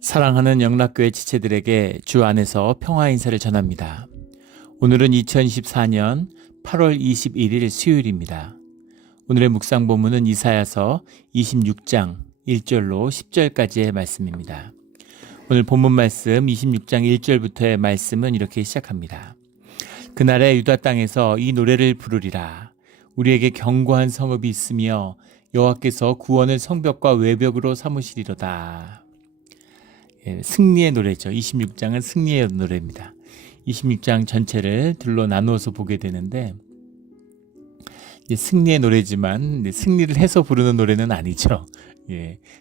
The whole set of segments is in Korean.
사랑하는 영락교회 지체들에게 주 안에서 평화 인사를 전합니다. 오늘은 2024년 8월 21일 수요일입니다. 오늘의 묵상 본문은 이사야서 26장 1절로 10절까지의 말씀입니다. 오늘 본문 말씀 26장 1절부터의 말씀은 이렇게 시작합니다. 그날에 유다 땅에서 이 노래를 부르리라. 우리에게 견고한 성읍이 있으며 여호와께서 구원을 성벽과 외벽으로 삼으시리로다. 승리의 노래죠. 26장은 승리의 노래입니다. 26장 전체를 둘로 나누어서 보게 되는데 승리의 노래지만 승리를 해서 부르는 노래는 아니죠.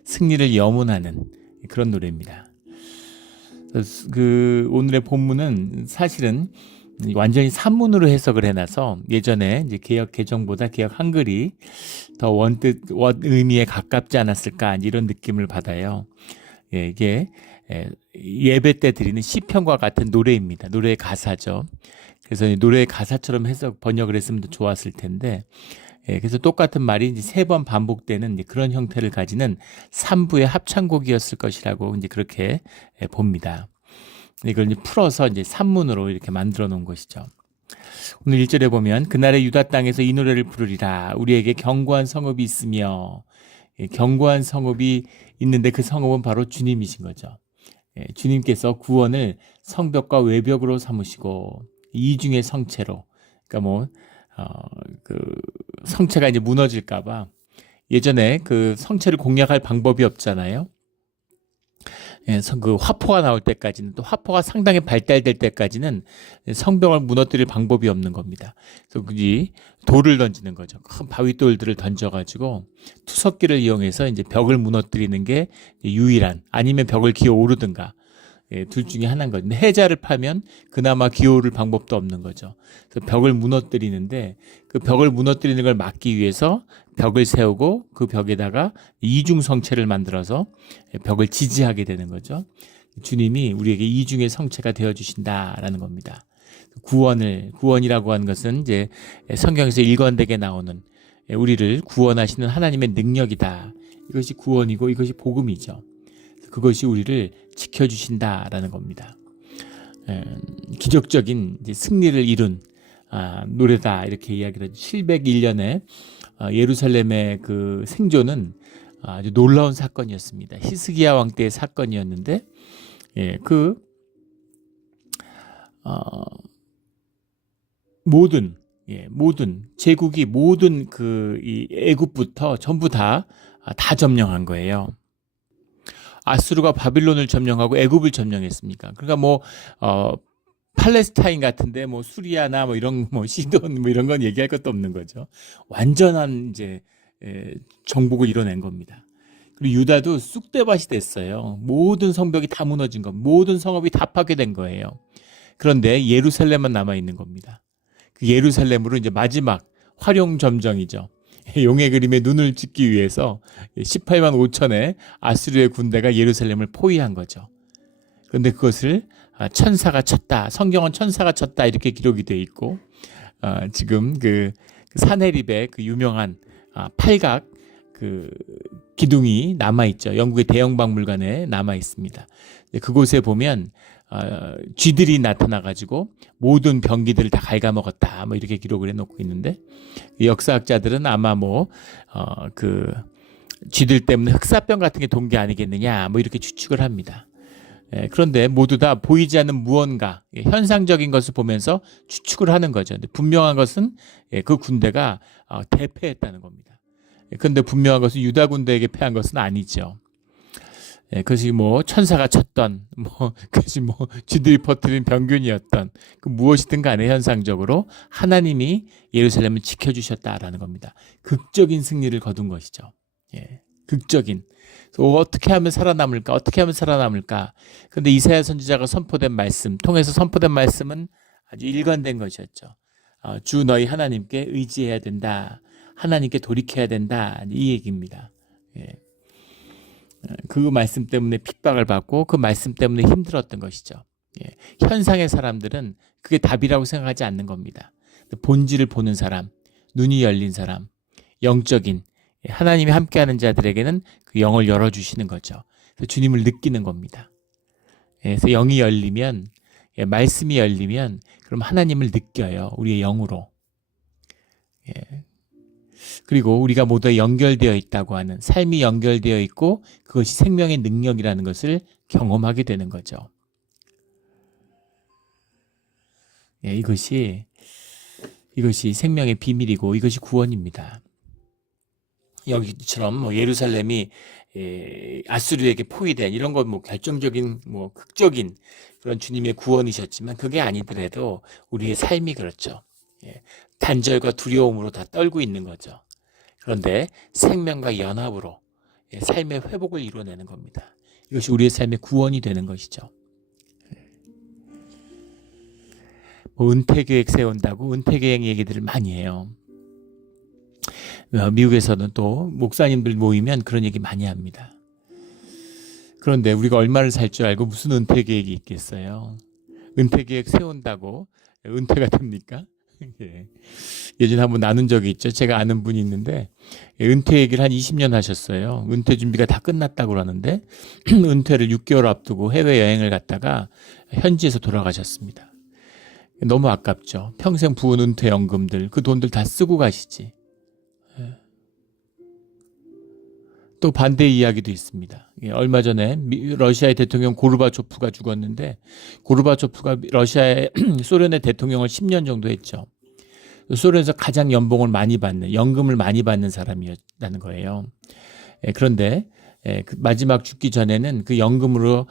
승리를 염원하는 그런 노래입니다. 오늘의 본문은 사실은 완전히 산문으로 해석을 해놔서 예전에 이제 개역 개정보다 개역 한글이 더 원의미에 가깝지 않았을까 이런 느낌을 받아요. 이게 예배 때 드리는 시편과 같은 노래입니다. 노래의 가사죠. 그래서 노래의 가사처럼 해석 번역을 했으면 더 좋았을 텐데, 그래서 똑같은 말이 이제 3번 반복되는 이제 그런 형태를 가지는 3부의 합창곡이었을 것이라고 이제 그렇게 봅니다. 이걸 이제 풀어서 이제 산문으로 이렇게 만들어 놓은 것이죠. 오늘 1절에 보면 그날의 유다 땅에서 이 노래를 부르리라. 우리에게 견고한 성읍이 있으며, 견고한 성읍이 있는데 그 성읍은 바로 주님이신 거죠. 주님께서 구원을 성벽과 외벽으로 삼으시고 이중의 성체로, 그러니까 성체가 이제 무너질까봐 예전에 그 성체를 공략할 방법이 없잖아요. 그 화포가 나올 때까지는, 또 화포가 상당히 발달될 때까지는 성벽을 무너뜨릴 방법이 없는 겁니다. 그래서 돌을 던지는 거죠. 큰 바위돌들을 던져가지고 투석기를 이용해서 이제 벽을 무너뜨리는 게 유일한, 아니면 벽을 기어 오르든가, 둘 중에 하나인 거죠. 근데 해자를 파면 그나마 기어 오를 방법도 없는 거죠. 그래서 벽을 무너뜨리는데, 그 벽을 무너뜨리는 걸 막기 위해서 벽을 세우고 그 벽에다가 이중성체를 만들어서 벽을 지지하게 되는 거죠. 주님이 우리에게 이중의 성체가 되어주신다라는 겁니다. 구원이라고 하는 것은 이제 성경에서 일관되게 나오는 우리를 구원하시는 하나님의 능력이다. 이것이 구원이고 이것이 복음이죠. 그것이 우리를 지켜주신다라는 겁니다. 기적적인 이제 승리를 이룬 노래다, 이렇게 이야기를 하죠. 701년에 예루살렘의 그 생존은 아주 놀라운 사건이었습니다. 히스기야 왕 때의 사건이었는데, 모든 제국이 모든 이 애굽부터 전부 다 점령한 거예요. 아수르가 바빌론을 점령하고 애굽을 점령했습니까? 그러니까 팔레스타인 같은데 수리아나 이런 시돈 이런 건 얘기할 것도 없는 거죠. 완전한 이제 정복을 이뤄낸 겁니다. 그리고 유다도 쑥대밭이 됐어요. 모든 성벽이 다 무너진 것, 모든 성읍이 다 파괴된 거예요. 그런데 예루살렘만 남아 있는 겁니다. 그 예루살렘으로 이제 마지막 활용점정이죠. 용의 그림에 눈을 찍기 위해서 18만 5천의 아수르의 군대가 예루살렘을 포위한 거죠. 그런데 그것을 천사가 쳤다, 성경은 천사가 쳤다, 이렇게 기록이 되어 있고, 지금 그 사네립의 그 유명한 팔각 그 기둥이 남아 있죠. 영국의 대형 박물관에 남아 있습니다. 그곳에 보면 쥐들이 나타나가지고 모든 병기들을 다 갉아먹었다, 이렇게 기록을 해놓고 있는데, 역사학자들은 아마 그 쥐들 때문에 흑사병 같은 게 돈 게 아니겠느냐, 이렇게 추측을 합니다. 그런데 모두 다 보이지 않는 무언가, 현상적인 것을 보면서 추측을 하는 거죠. 근데 분명한 것은 그 군대가 대패했다는 겁니다. 그런데 분명한 것은 유다 군대에게 패한 것은 아니죠. 그것이 천사가 쳤던, 그것이 쥐들이 퍼뜨린 병균이었던, 그 무엇이든 간에 현상적으로 하나님이 예루살렘을 지켜주셨다라는 겁니다. 극적인 승리를 거둔 것이죠. 극적인. 어떻게 하면 살아남을까? 어떻게 하면 살아남을까? 그런데 이사야 선지자가 통해서 선포된 말씀은 아주 일관된 것이었죠. 주 너희 하나님께 의지해야 된다. 하나님께 돌이켜야 된다. 이 얘기입니다. 그 말씀 때문에 핍박을 받고 그 말씀 때문에 힘들었던 것이죠. 현상의 사람들은 그게 답이라고 생각하지 않는 겁니다. 본질을 보는 사람, 눈이 열린 사람, 영적인 하나님이 함께하는 자들에게는 그 영을 열어주시는 거죠. 그래서 주님을 느끼는 겁니다. 그래서 영이 열리면, 말씀이 열리면 그럼 하나님을 느껴요. 우리의 영으로. 그리고 우리가 모두 연결되어 있다고 하는, 삶이 연결되어 있고 그것이 생명의 능력이라는 것을 경험하게 되는 거죠. 이것이 생명의 비밀이고 이것이 구원입니다. 여기처럼 뭐 예루살렘이 아수르에게 포위된 이런 건 뭐 결정적인 뭐 극적인 그런 주님의 구원이셨지만 그게 아니더라도 우리의 삶이 그렇죠. 단절과 두려움으로 다 떨고 있는 거죠. 그런데 생명과 연합으로 삶의 회복을 이루어내는 겁니다. 이것이 우리의 삶의 구원이 되는 것이죠. 뭐 은퇴계획 세운다고 은퇴계획 얘기들을 많이 해요. 미국에서는 또 목사님들 모이면 그런 얘기 많이 합니다. 그런데 우리가 얼마를 살 줄 알고 무슨 은퇴계획이 있겠어요. 은퇴계획 세운다고 은퇴가 됩니까? 예전에 한번 나눈 적이 있죠. 제가 아는 분이 있는데 은퇴 얘기를 한 20년 하셨어요. 은퇴 준비가 다 끝났다고 그러는데 은퇴를 6개월 앞두고 해외여행을 갔다가 현지에서 돌아가셨습니다. 너무 아깝죠. 평생 부은 은퇴연금들 그 돈들 다 쓰고 가시지. 또 반대 이야기도 있습니다. 얼마 전에 러시아의 대통령 고르바초프가 죽었는데 고르바초프가 러시아의 소련의 대통령을 10년 정도 했죠. 소련에서 가장 연봉을 많이 받는, 연금을 많이 받는 사람이었다는 거예요. 그런데 그 마지막 죽기 전에는 그 연금으로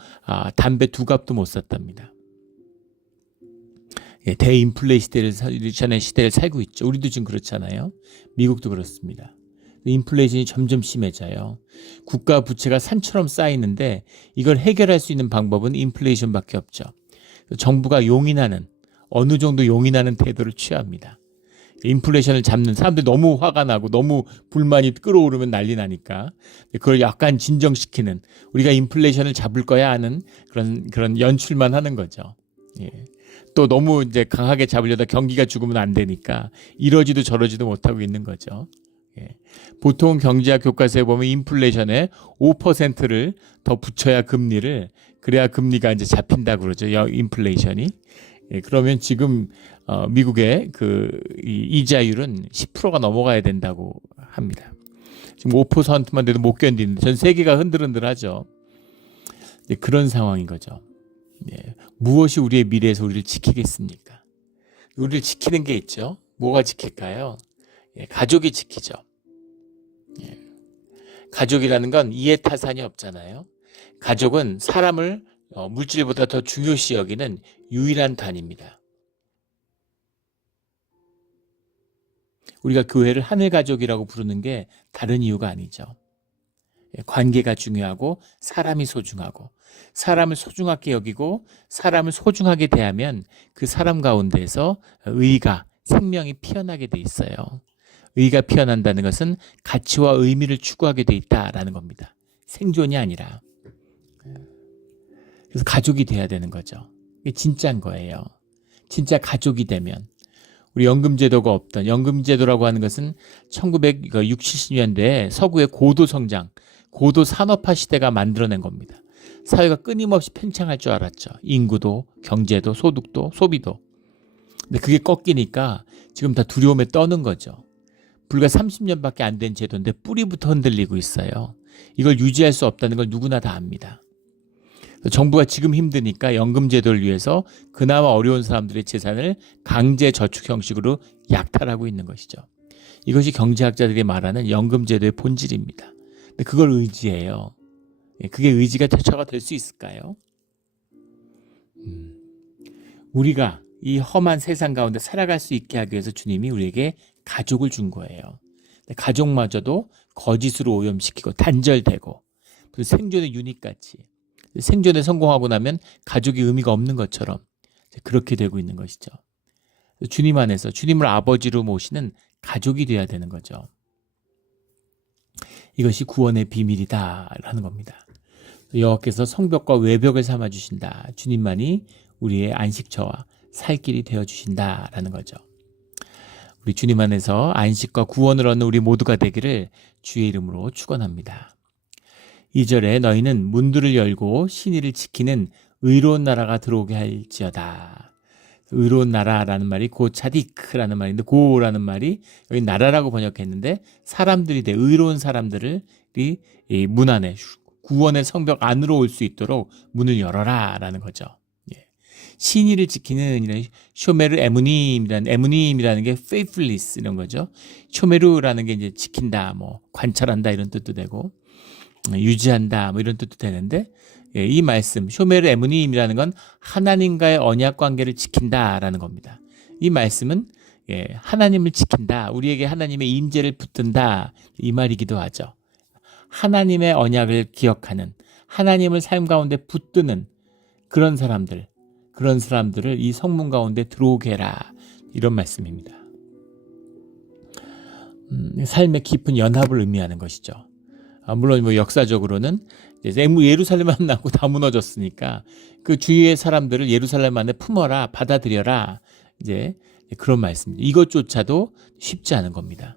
담배 2갑도 못 샀답니다. 대인플레이션의 시대를 살고 있죠. 우리도 지금 그렇잖아요. 미국도 그렇습니다. 인플레이션이 점점 심해져요. 국가 부채가 산처럼 쌓이는데 이걸 해결할 수 있는 방법은 인플레이션밖에 없죠. 정부가 용인하는, 어느 정도 용인하는 태도를 취합니다. 인플레이션을 잡는, 사람들이 너무 화가 나고 너무 불만이 끓어오르면 난리 나니까 그걸 약간 진정시키는, 우리가 인플레이션을 잡을 거야 하는 그런 연출만 하는 거죠. 또 너무 이제 강하게 잡으려다 경기가 죽으면 안 되니까 이러지도 저러지도 못하고 있는 거죠. 보통 경제학 교과서에 보면 인플레이션에 5%를 더 붙여야 금리를, 그래야 금리가 이제 잡힌다고 그러죠. 인플레이션이. 그러면 지금 미국의 그 이자율은 10%가 넘어가야 된다고 합니다. 지금 5%만 돼도 못 견디는데 전 세계가 흔들흔들하죠. 그런 상황인 거죠. 무엇이 우리의 미래에서 우리를 지키겠습니까? 우리를 지키는 게 있죠. 뭐가 지킬까요? 가족이 지키죠. 가족이라는 건 이해타산이 없잖아요. 가족은 사람을 물질보다 더 중요시 여기는 유일한 단위입니다. 우리가 교회를 하늘가족이라고 부르는 게 다른 이유가 아니죠. 관계가 중요하고 사람이 소중하고, 사람을 소중하게 여기고 사람을 소중하게 대하면 그 사람 가운데에서 의가, 생명이 피어나게 돼 있어요. 의가 피어난다는 것은 가치와 의미를 추구하게 돼 있다라는 겁니다. 생존이 아니라. 그래서 가족이 돼야 되는 거죠. 이게 진짜인 거예요. 진짜 가족이 되면. 우리 연금제도가 없던, 연금제도라고 하는 것은 1960, 70년대에 서구의 고도성장, 고도산업화 시대가 만들어낸 겁니다. 사회가 끊임없이 팽창할 줄 알았죠. 인구도, 경제도, 소득도, 소비도. 근데 그게 꺾이니까 지금 다 두려움에 떠는 거죠. 불과 30년밖에 안 된 제도인데 뿌리부터 흔들리고 있어요. 이걸 유지할 수 없다는 걸 누구나 다 압니다. 정부가 지금 힘드니까 연금제도를 위해서 그나마 어려운 사람들의 재산을 강제 저축 형식으로 약탈하고 있는 것이죠. 이것이 경제학자들이 말하는 연금제도의 본질입니다. 근데 그걸 의지해요. 그게 의지가 대처가 될 수 있을까요? 우리가 이 험한 세상 가운데 살아갈 수 있게 하기 위해서 주님이 우리에게 가족을 준 거예요. 가족마저도 거짓으로 오염시키고 단절되고 생존의 유닛같이, 생존에 성공하고 나면 가족이 의미가 없는 것처럼 그렇게 되고 있는 것이죠. 주님 안에서 주님을 아버지로 모시는 가족이 되어야 되는 거죠. 이것이 구원의 비밀이다라는 겁니다. 여호와께서 성벽과 외벽을 삼아 주신다. 주님만이 우리의 안식처와 살 길이 되어 주신다라는 거죠. 우리 주님 안에서 안식과 구원을 얻는 우리 모두가 되기를 주의 이름으로 축원합니다. 2절에 너희는 문들을 열고 신의를 지키는 의로운 나라가 들어오게 할지어다. 의로운 나라라는 말이 고차디크라는 말인데, 고라는 말이 여기 나라라고 번역했는데 사람들이 돼, 의로운 사람들을 이 문 안에, 구원의 성벽 안으로 올 수 있도록 문을 열어라라는 거죠. 예. 신의를 지키는 이런 쇼메르 에무님이라는 게 faithfulness 이런 거죠. 쇼메르라는 게 이제 지킨다, 뭐 관찰한다 이런 뜻도 되고, 유지한다 뭐 이런 뜻도 되는데, 예, 이 말씀 쇼메르 에무님이라는 건 하나님과의 언약 관계를 지킨다라는 겁니다. 이 말씀은 예, 하나님을 지킨다, 우리에게 하나님의 임재를 붙든다 이 말이기도 하죠. 하나님의 언약을 기억하는, 하나님을 삶 가운데 붙드는 그런 사람들을 이 성문 가운데 들어오게 해라, 이런 말씀입니다. 삶의 깊은 연합을 의미하는 것이죠. 물론 뭐 역사적으로는 예루살렘만 낳고 다 무너졌으니까 그 주위의 사람들을 예루살렘 안에 품어라, 받아들여라, 이제 그런 말씀입니다. 이것조차도 쉽지 않은 겁니다.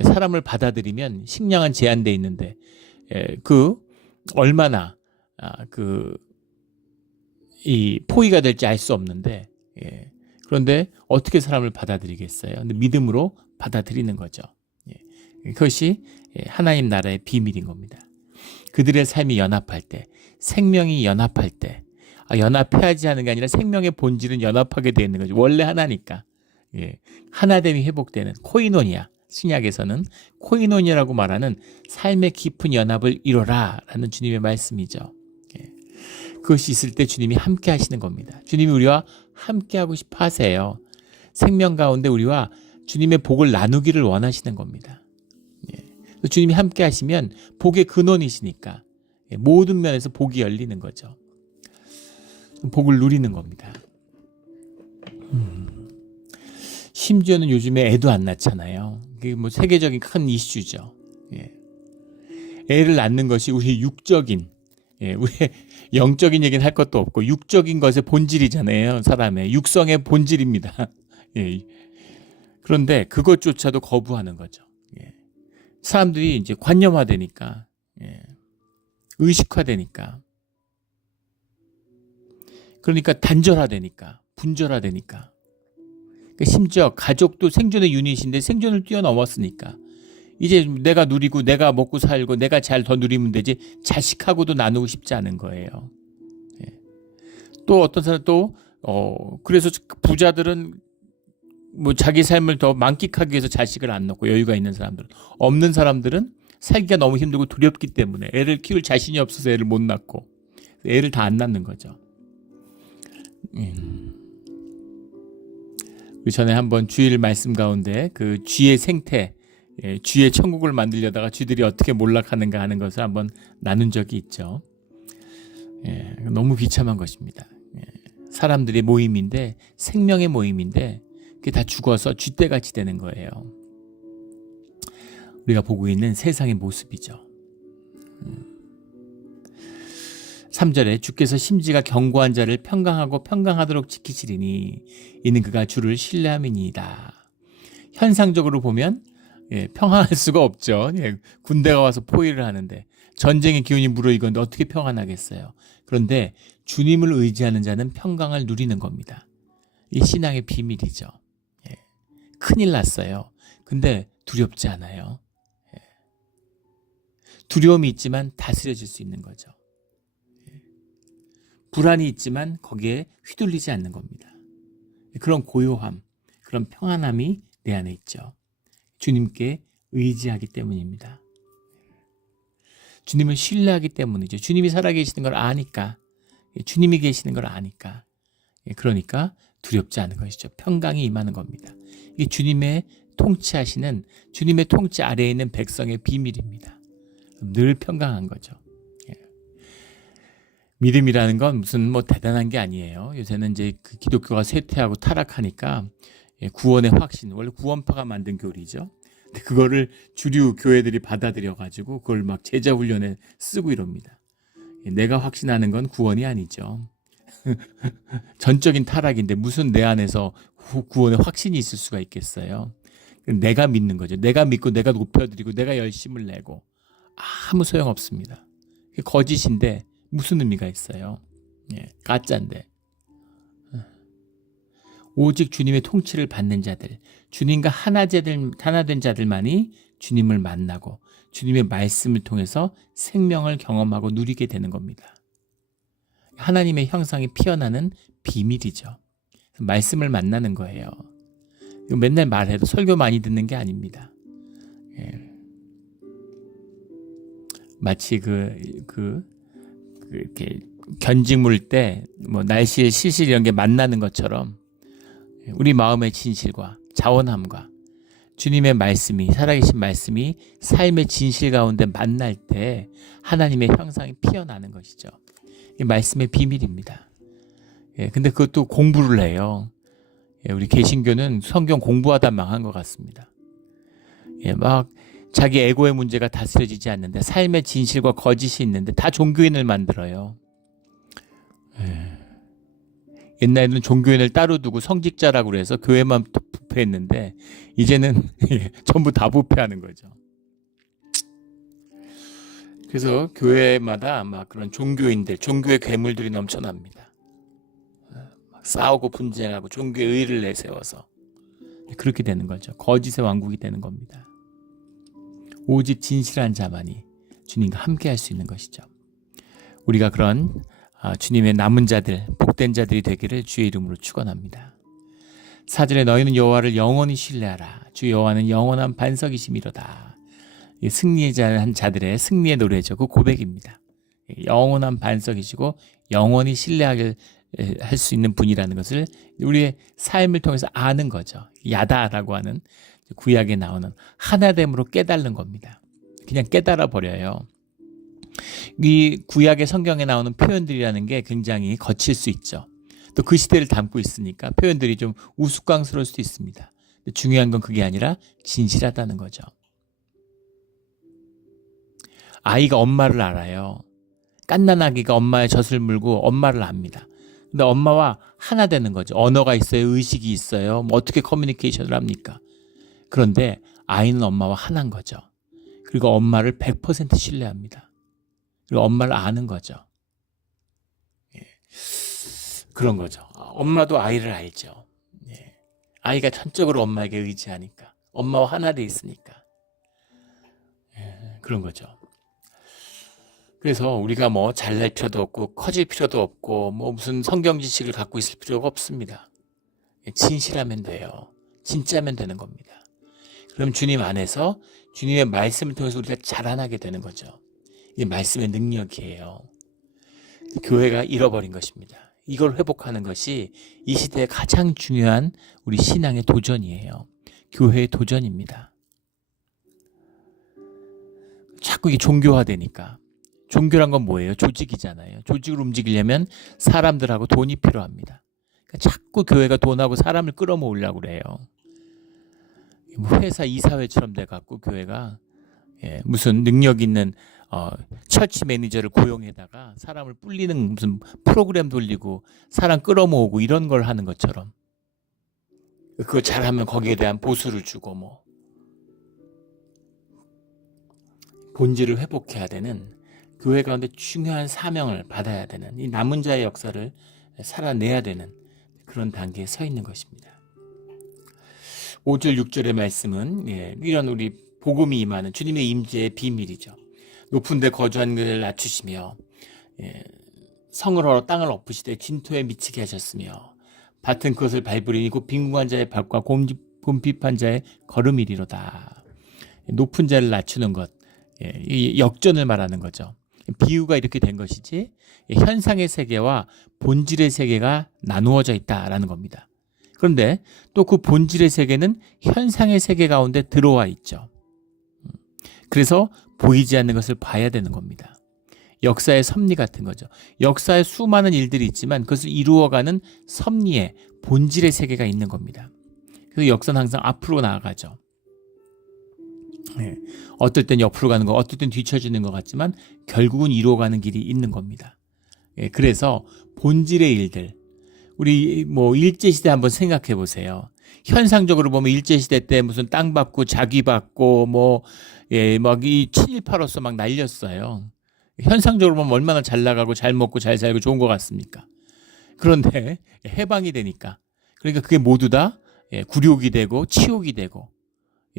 사람을 받아들이면 식량은 제한돼 있는데 그 얼마나 이 포위가 될지 알 수 없는데, 그런데 어떻게 사람을 받아들이겠어요? 근데 믿음으로 받아들이는 거죠. 그것이 하나님 나라의 비밀인 겁니다. 그들의 삶이 연합할 때, 생명이 연합할 때, 연합해야지 하는 게 아니라 생명의 본질은 연합하게 되어 있는 거죠. 원래 하나니까. 하나됨이 회복되는 코이노니아, 신약에서는 코이노니아라고 말하는 삶의 깊은 연합을 이뤄라 라는 주님의 말씀이죠. 그것이 있을 때 주님이 함께 하시는 겁니다. 주님이 우리와 함께 하고 싶어 하세요. 생명 가운데 우리와 주님의 복을 나누기를 원하시는 겁니다. 주님이 함께 하시면 복의 근원이시니까 모든 면에서 복이 열리는 거죠. 복을 누리는 겁니다. 심지어는 요즘에 애도 안 낳잖아요. 그게 뭐 세계적인 큰 이슈죠. 애를 낳는 것이 우리 육적인, 우리의 영적인 얘기는 할 것도 없고 육적인 것의 본질이잖아요. 사람의 육성의 본질입니다. 그런데 그것조차도 거부하는 거죠. 사람들이 이제 관념화되니까, 의식화되니까, 그러니까 단절화되니까, 분절화되니까, 심지어 가족도 생존의 유닛인데 생존을 뛰어넘었으니까 이제 내가 누리고 내가 먹고 살고 내가 잘 더 누리면 되지 자식하고도 나누고 싶지 않은 거예요. 또 어떤 사람 그래서 부자들은 뭐 자기 삶을 더 만끽하기 위해서 자식을 안 낳고, 여유가 있는 사람들은, 없는 사람들은 살기가 너무 힘들고 두렵기 때문에 애를 키울 자신이 없어서 애를 못 낳고 애를 다 안 낳는 거죠. 전에 한번 주일 말씀 가운데 그 쥐의 생태, 쥐의 천국을 만들려다가 쥐들이 어떻게 몰락하는가 하는 것을 한번 나눈 적이 있죠. 너무 비참한 것입니다. 사람들의 모임인데, 생명의 모임인데 그게 다 죽어서 쥐떼같이 되는 거예요. 우리가 보고 있는 세상의 모습이죠. 3절에 주께서 심지가 견고한 자를 평강하고 평강하도록 지키시리니 이는 그가 주를 신뢰함이니이다. 현상적으로 보면 평안할 수가 없죠. 군대가 와서 포위를 하는데, 전쟁의 기운이 무르익었는데 어떻게 평안하겠어요. 그런데 주님을 의지하는 자는 평강을 누리는 겁니다. 이 신앙의 비밀이죠. 큰일 났어요. 근데 두렵지 않아요. 두려움이 있지만 다스려질 수 있는 거죠. 불안이 있지만 거기에 휘둘리지 않는 겁니다. 그런 고요함, 그런 평안함이 내 안에 있죠. 주님께 의지하기 때문입니다. 주님을 신뢰하기 때문이죠. 주님이 살아계시는 걸 아니까, 주님이 계시는 걸 아니까, 그러니까 두렵지 않은 것이죠. 평강이 임하는 겁니다. 이게 주님의 통치하시는, 주님의 통치 아래에 있는 백성의 비밀입니다. 늘 평강한 거죠. 믿음이라는 건 무슨 뭐 대단한 게 아니에요. 요새는 이제 그 기독교가 쇠퇴하고 타락하니까 구원의 확신, 원래 구원파가 만든 교리죠. 근데 그거를 주류 교회들이 받아들여 가지고 그걸 막 제자 훈련에 쓰고 이럽니다. 내가 확신하는 건 구원이 아니죠. 전적인 타락인데 무슨 내 안에서 구원의 확신이 있을 수가 있겠어요. 내가 믿는 거죠. 내가 믿고 내가 높여드리고 내가 열심을 내고 아무 소용없습니다. 거짓인데 무슨 의미가 있어요? 예, 가짜인데. 오직 주님의 통치를 받는 자들, 주님과 하나 된 자들만이 주님을 만나고 주님의 말씀을 통해서 생명을 경험하고 누리게 되는 겁니다. 하나님의 형상이 피어나는 비밀이죠. 말씀을 만나는 거예요. 이거 맨날 말해도 설교 많이 듣는 게 아닙니다. 예. 마치 이렇게 견직물 때 뭐 날씨의 실실 이런 게 만나는 것처럼 우리 마음의 진실과 자원함과 주님의 말씀이, 살아계신 말씀이 삶의 진실 가운데 만날 때 하나님의 형상이 피어나는 것이죠. 이 말씀의 비밀입니다. 예, 근데 그것도 공부를 해요. 예, 우리 개신교는 성경 공부하다 망한 것 같습니다. 예, 막 자기 에고의 문제가 다스려지지 않는데 삶의 진실과 거짓이 있는데 다 종교인을 만들어요. 예. 옛날에는 종교인을 따로 두고 성직자라고 그래서 교회만 부패했는데 이제는 전부 다 부패하는 거죠. 그래서 교회마다 막 그런 종교인들, 종교의 괴물들이 넘쳐납니다. 막 싸우고 분쟁하고 종교의 의를 내세워서 그렇게 되는 거죠. 거짓의 왕국이 되는 겁니다. 오직 진실한 자만이 주님과 함께 할 수 있는 것이죠. 우리가 그런 주님의 남은 자들, 복된 자들이 되기를 주의 이름으로 축원합니다. 4절에 너희는 여호와를 영원히 신뢰하라. 주 여호와는 영원한 반석이심이로다. 승리한 자들의 승리의 노래죠. 그 고백입니다. 영원한 반석이시고 영원히 신뢰하게 할 수 있는 분이라는 것을 우리의 삶을 통해서 아는 거죠. 야다라고 하는 구약에 나오는 하나됨으로 깨달는 겁니다. 그냥 깨달아 버려요. 이 구약의 성경에 나오는 표현들이라는 게 굉장히 거칠 수 있죠. 또 그 시대를 담고 있으니까 표현들이 좀 우스꽝스러울 수도 있습니다. 근데 중요한 건 그게 아니라 진실하다는 거죠. 아이가 엄마를 알아요. 갓난아기가 엄마의 젖을 물고 엄마를 압니다. 근데 엄마와 하나 되는 거죠. 언어가 있어요. 의식이 있어요. 뭐 어떻게 커뮤니케이션을 합니까? 그런데 아이는 엄마와 하나인 거죠. 그리고 엄마를 100% 신뢰합니다. 그리고 엄마를 아는 거죠. 예. 그런 거죠. 엄마도 아이를 알죠. 예. 아이가 전적으로 엄마에게 의지하니까. 엄마와 하나 돼 있으니까. 예. 그런 거죠. 그래서 우리가 뭐 잘날 필요도 없고 커질 필요도 없고 뭐 무슨 성경 지식을 갖고 있을 필요가 없습니다. 진실하면 돼요. 진짜면 되는 겁니다. 그럼 주님 안에서 주님의 말씀을 통해서 우리가 자라나게 되는 거죠. 이게 말씀의 능력이에요. 교회가 잃어버린 것입니다. 이걸 회복하는 것이 이 시대의 가장 중요한 우리 신앙의 도전이에요. 교회의 도전입니다. 자꾸 이게 종교화되니까. 종교란 건 뭐예요? 조직이잖아요. 조직을 움직이려면 사람들하고 돈이 필요합니다. 그러니까 자꾸 교회가 돈하고 사람을 끌어모으려고 그래요. 회사 이사회처럼 돼갖고 교회가 무슨 능력 있는 처치 매니저를 고용해다가 사람을 불리는 무슨 프로그램 돌리고 사람 끌어모으고 이런 걸 하는 것처럼 그거 잘하면 거기에 대한 보수를 주고 뭐 본질을 회복해야 되는 교회 가운데 중요한 사명을 받아야 되는 이 남은 자의 역사를 살아내야 되는 그런 단계에 서 있는 것입니다. 5절 6절의 말씀은 이런 우리 복음이 임하는 주님의 임재의 비밀이죠. 높은 데 거주한 그를 낮추시며 성을 헐어 땅을 엎으시되 진토에 미치게 하셨으며 밭은 그것을 밟으리니 곧 빈궁한 자의 발과 곰핍한 자의 걸음이리로다. 높은 자를 낮추는 것, 이 역전을 말하는 거죠. 비유가 이렇게 된 것이지 현상의 세계와 본질의 세계가 나누어져 있다라는 겁니다. 그런데 또 그 본질의 세계는 현상의 세계 가운데 들어와 있죠. 그래서 보이지 않는 것을 봐야 되는 겁니다. 역사의 섭리 같은 거죠. 역사에 수많은 일들이 있지만 그것을 이루어가는 섭리의 본질의 세계가 있는 겁니다. 그래서 역사는 항상 앞으로 나아가죠. 어떨 땐 옆으로 가는 거, 어떨 땐 뒤처지는 것 같지만 결국은 이루어가는 길이 있는 겁니다. 그래서 본질의 일들, 우리 뭐 일제시대 한번 생각해 보세요. 현상적으로 보면 일제시대 때 무슨 땅 받고 자기 받고 막 이 친일파로서 막 날렸어요. 현상적으로 보면 얼마나 잘 나가고 잘 먹고 잘 살고 좋은 것 같습니까? 그런데 해방이 되니까, 그러니까 그게 모두 다 굴욕이 되고 치욕이 되고,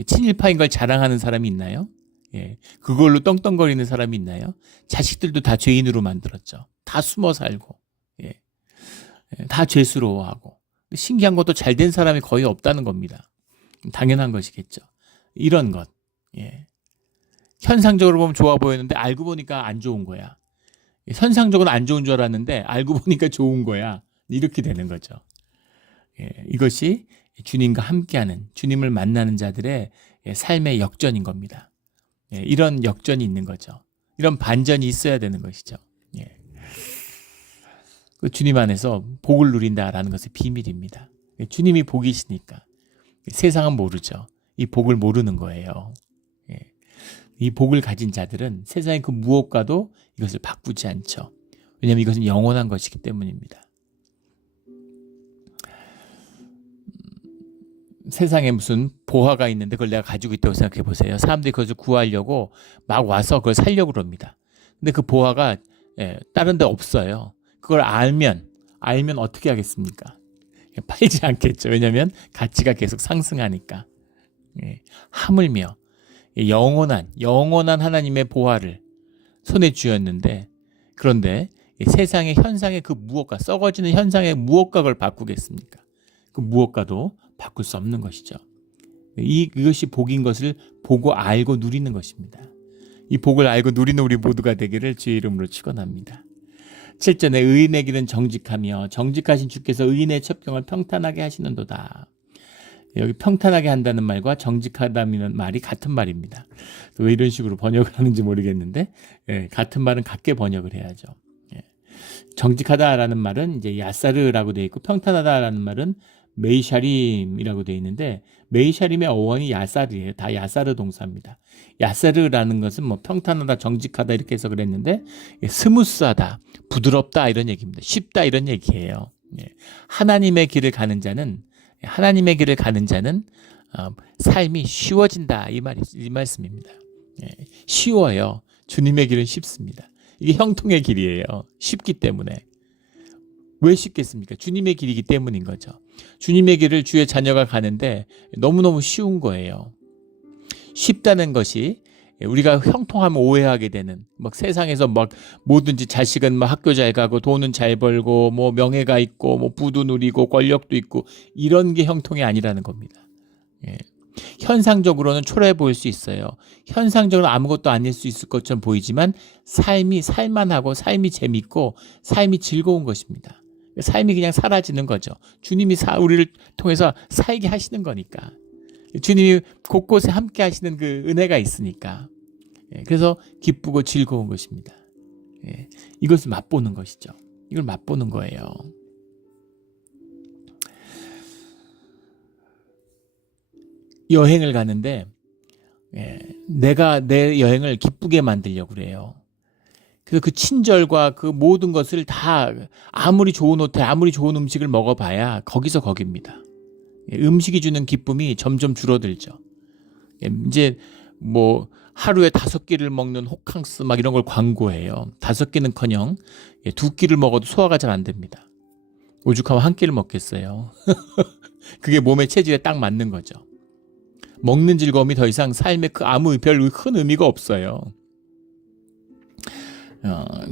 친일파인 걸 자랑하는 사람이 있나요? 그걸로 떵떵거리는 사람이 있나요? 자식들도 다 죄인으로 만들었죠. 다 숨어 살고, 다 죄스러워하고. 신기한 것도 잘 된 사람이 거의 없다는 겁니다. 당연한 것이겠죠. 이런 것. 현상적으로 보면 좋아 보였는데 알고 보니까 안 좋은 거야. 현상적으로 안 좋은 줄 알았는데 알고 보니까 좋은 거야. 이렇게 되는 거죠. 이것이 주님과 함께하는, 주님을 만나는 자들의 삶의 역전인 겁니다. 이런 역전이 있는 거죠. 이런 반전이 있어야 되는 것이죠. 그 주님 안에서 복을 누린다라는 것의 비밀입니다. 주님이 복이시니까. 세상은 모르죠. 이 복을 모르는 거예요. 이 복을 가진 자들은 세상의 그 무엇과도 이것을 바꾸지 않죠. 왜냐하면 이것은 영원한 것이기 때문입니다. 세상에 무슨 보화가 있는데 그걸 내가 가지고 있다고 생각해 보세요. 사람들이 그것을 구하려고 막 와서 그걸 살려고 그럽니다. 근데 그 보화가 다른 데 없어요. 그걸 알면 어떻게 하겠습니까? 팔지 않겠죠. 왜냐하면 가치가 계속 상승하니까. 하물며 영원한 하나님의 보화를 손에 쥐었는데, 그런데 세상의 현상의 그 무엇과, 썩어지는 현상의 무엇과 그걸 바꾸겠습니까? 그 무엇과도 바꿀 수 없는 것이죠. 이것이 복인 것을 보고 알고 누리는 것입니다. 이 복을 알고 누리는 우리 모두가 되기를 주의 이름으로 축원합니다. 7절에 의인의 길은 정직하며 정직하신 주께서 의인의 첩경을 평탄하게 하시는도다. 여기 평탄하게 한다는 말과 정직하다는 말이 같은 말입니다. 왜 이런 식으로 번역을 하는지 모르겠는데, 같은 말은 같게 번역을 해야죠. 정직하다라는 말은 이제 야사르라고 되어 있고, 평탄하다라는 말은 메이샤림이라고 되어 있는데, 메이샤림의 어원이 야사르예요. 다 야사르 동사입니다. 야사르라는 것은 뭐 평탄하다, 정직하다 이렇게 해서 그랬는데, 스무스하다, 부드럽다 이런 얘기입니다. 쉽다 이런 얘기예요. 하나님의 길을 가는 자는 삶이 쉬워진다 이 말씀입니다. 쉬워요. 주님의 길은 쉽습니다. 이게 형통의 길이에요. 쉽기 때문에. 왜 쉽겠습니까? 주님의 길이기 때문인 거죠. 주님의 길을 주의 자녀가 가는데 너무너무 쉬운 거예요. 쉽다는 것이 우리가 형통하면 오해하게 되는, 막 세상에서 막 뭐든지 자식은 막 학교 잘 가고 돈은 잘 벌고 뭐 명예가 있고 뭐 부도 누리고 권력도 있고 이런 게 형통이 아니라는 겁니다. 현상적으로는 초라해 보일 수 있어요. 현상적으로 아무것도 아닐 수 있을 것처럼 보이지만 삶이 살만하고 삶이 재밌고 삶이 즐거운 것입니다. 삶이 그냥 사라지는 거죠. 주님이 우리를 통해서 살게 하시는 거니까. 주님이 곳곳에 함께 하시는 그 은혜가 있으니까. 그래서 기쁘고 즐거운 것입니다. 이것을 맛보는 것이죠. 이걸 맛보는 거예요. 여행을 가는데 내가 내 여행을 기쁘게 만들려고 그래요. 그래서 그 친절과 그 모든 것을 다, 아무리 좋은 호텔, 아무리 좋은 음식을 먹어봐야 거기서 거깁니다. 음식이 주는 기쁨이 점점 줄어들죠. 이제 뭐 하루에 5끼를 먹는 호캉스 막 이런 걸 광고해요. 5끼는커녕 2끼를 먹어도 소화가 잘 안 됩니다. 오죽하면 1끼를 먹겠어요. 그게 몸의 체질에 딱 맞는 거죠. 먹는 즐거움이 더 이상 삶에 아무 별 큰 의미가 없어요.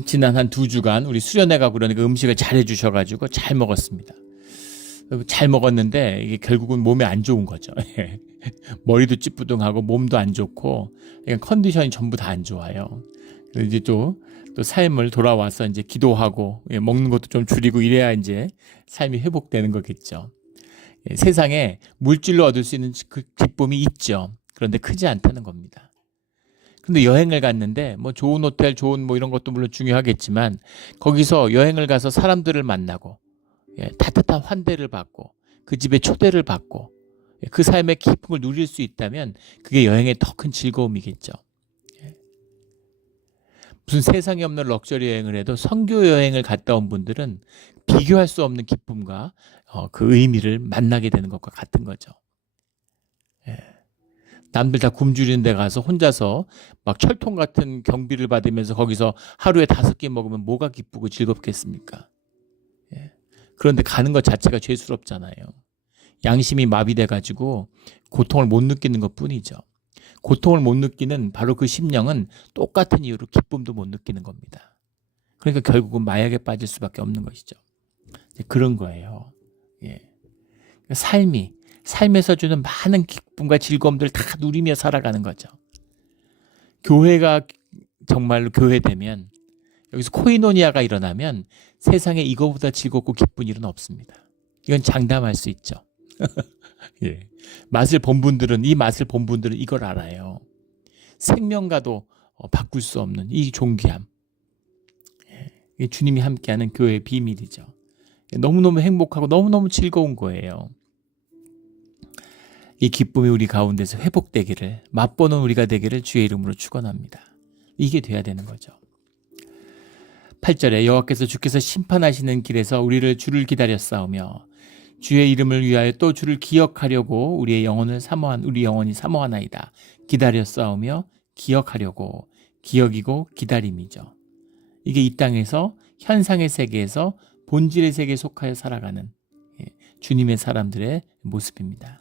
지난 한 2주간 우리 수련회 가고 그러니까 음식을 잘 해주셔가지고 잘 먹었습니다. 잘 먹었는데 이게 결국은 몸에 안 좋은 거죠. 머리도 찌뿌둥하고 몸도 안 좋고 그냥 컨디션이 전부 다 안 좋아요. 그래서 이제 또 삶을 돌아와서 이제 기도하고 먹는 것도 좀 줄이고 이래야 이제 삶이 회복되는 거겠죠. 세상에 물질로 얻을 수 있는 그 기쁨이 있죠. 그런데 크지 않다는 겁니다. 근데 여행을 갔는데 뭐 좋은 호텔, 좋은 뭐 이런 것도 물론 중요하겠지만 거기서 여행을 가서 사람들을 만나고 따뜻한 환대를 받고 그 집에 초대를 받고 그 삶의 기쁨을 누릴 수 있다면 그게 여행의 더 큰 즐거움이겠죠. 무슨 세상에 없는 럭셔리 여행을 해도 선교 여행을 갔다 온 분들은 비교할 수 없는 기쁨과 그 의미를 만나게 되는 것과 같은 거죠. 남들 다 굶주리는 데 가서 혼자서 막 철통 같은 경비를 받으면서 거기서 하루에 5끼 먹으면 뭐가 기쁘고 즐겁겠습니까? 예. 그런데 가는 것 자체가 죄스럽잖아요. 양심이 마비돼가지고 고통을 못 느끼는 것 뿐이죠. 고통을 못 느끼는 바로 그 심령은 똑같은 이유로 기쁨도 못 느끼는 겁니다. 그러니까 결국은 마약에 빠질 수밖에 없는 것이죠. 그런 거예요. 예. 삶에서 주는 많은 기쁨과 즐거움들을 다 누리며 살아가는 거죠. 교회가 정말로 교회되면, 여기서 코이노니아가 일어나면 세상에 이거보다 즐겁고 기쁜 일은 없습니다. 이건 장담할 수 있죠. 예. 이 맛을 본 분들은 이걸 알아요. 생명과도 바꿀 수 없는 이 존귀함. 예. 주님이 함께하는 교회의 비밀이죠. 너무너무 행복하고 너무너무 즐거운 거예요. 이 기쁨이 우리 가운데서 회복되기를, 맛보는 우리가 되기를 주의 이름으로 축원합니다. 이게 돼야 되는 거죠. 8절에 여호와께서 주께서 심판하시는 길에서 우리를 주를 기다렸사오며 주의 이름을 위하여 또 주를 기억하려고 우리 영혼이 사모하나이다. 기다렸사오며 기억하려고, 기억이고 기다림이죠. 이게 이 땅에서 현상의 세계에서 본질의 세계에 속하여 살아가는 주님의 사람들의 모습입니다.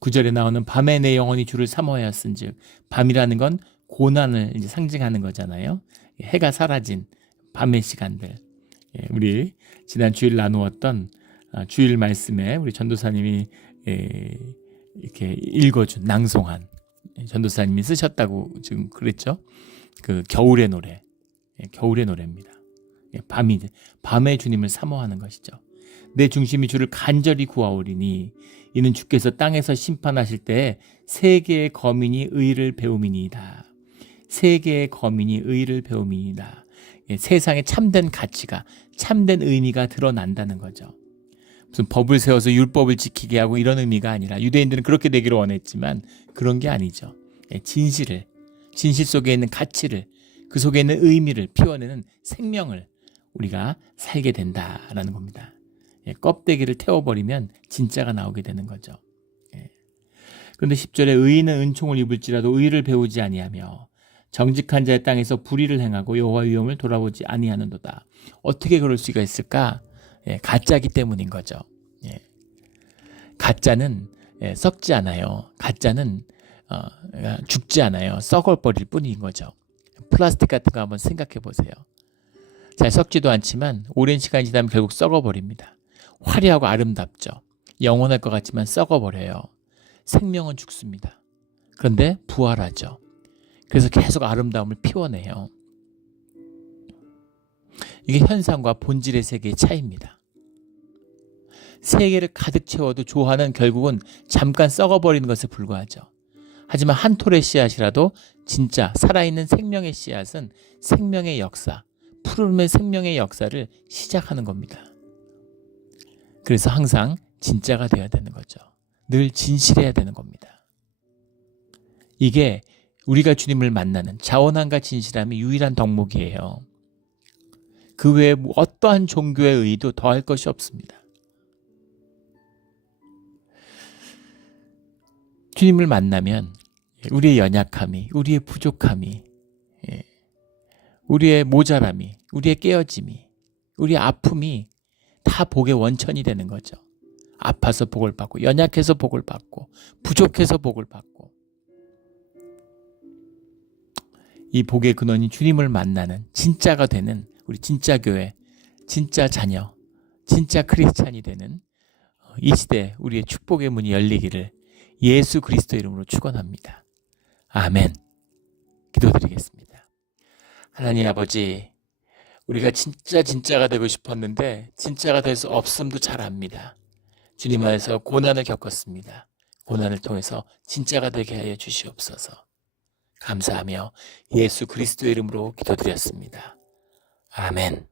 9절에 나오는 밤에 내 영혼이 주를 사모하였은즉, 밤이라는 건 고난을 이제 상징하는 거잖아요. 해가 사라진 밤의 시간들. 우리 지난 주일 나누었던 주일 말씀에 우리 전도사님이 이렇게 읽어준, 낭송한, 전도사님이 쓰셨다고 지금 그랬죠. 그 겨울의 노래, 겨울의 노래입니다. 밤에 주님을 사모하는 것이죠. 내 중심이 주를 간절히 구하오리니 이는 주께서 땅에서 심판하실 때 세계의 거민이 의를 배움이니이다. 세계의 거민이 의를 배움이니이다. 세상에 참된 가치가, 참된 의미가 드러난다는 거죠. 무슨 법을 세워서 율법을 지키게 하고 이런 의미가 아니라, 유대인들은 그렇게 되기를 원했지만 그런 게 아니죠. 진실 속에 있는 가치를, 그 속에 있는 의미를 피워내는 생명을 우리가 살게 된다라는 겁니다. 껍데기를 태워버리면 진짜가 나오게 되는 거죠. 그런데 10절에 의인은 은총을 입을지라도 의를 배우지 아니하며 정직한 자의 땅에서 불의를 행하고 여호와의 위엄을 돌아보지 아니하는도다. 어떻게 그럴 수가 있을까? 가짜기 때문인 거죠. 가짜는 썩지 않아요. 가짜는 죽지 않아요. 썩어버릴 뿐인 거죠. 플라스틱 같은 거 한번 생각해 보세요. 잘 썩지도 않지만 오랜 시간이 지나면 결국 썩어버립니다. 화려하고 아름답죠. 영원할 것 같지만 썩어버려요. 생명은 죽습니다. 그런데 부활하죠. 그래서 계속 아름다움을 피워내요. 이게 현상과 본질의 세계의 차이입니다. 세계를 가득 채워도 조화는 결국은 잠깐 썩어버리는 것에 불과하죠. 하지만 한 톨의 씨앗이라도 진짜 살아있는 생명의 씨앗은 생명의 역사, 푸르름의 생명의 역사를 시작하는 겁니다. 그래서 항상 진짜가 되어야 되는 거죠. 늘 진실해야 되는 겁니다. 이게 우리가 주님을 만나는 자원함과 진실함이 유일한 덕목이에요. 그 외에 어떠한 종교의 의의도 더할 것이 없습니다. 주님을 만나면 우리의 연약함이, 우리의 부족함이, 우리의 모자람이, 우리의 깨어짐이, 우리의 아픔이 다 복의 원천이 되는 거죠. 아파서 복을 받고, 연약해서 복을 받고, 부족해서 복을 받고, 이 복의 근원이 주님을 만나는 진짜가 되는 우리 진짜 교회, 진짜 자녀, 진짜 크리스찬이 되는 이 시대 우리의 축복의 문이 열리기를 예수 그리스도 이름으로 축원합니다. 아멘. 기도드리겠습니다. 하나님 아버지, 우리가 진짜가 되고 싶었는데 진짜가 될 수 없음도 잘 압니다. 주님 안에서 고난을 겪었습니다. 고난을 통해서 진짜가 되게 하여 주시옵소서. 감사하며 예수 그리스도의 이름으로 기도드렸습니다. 아멘.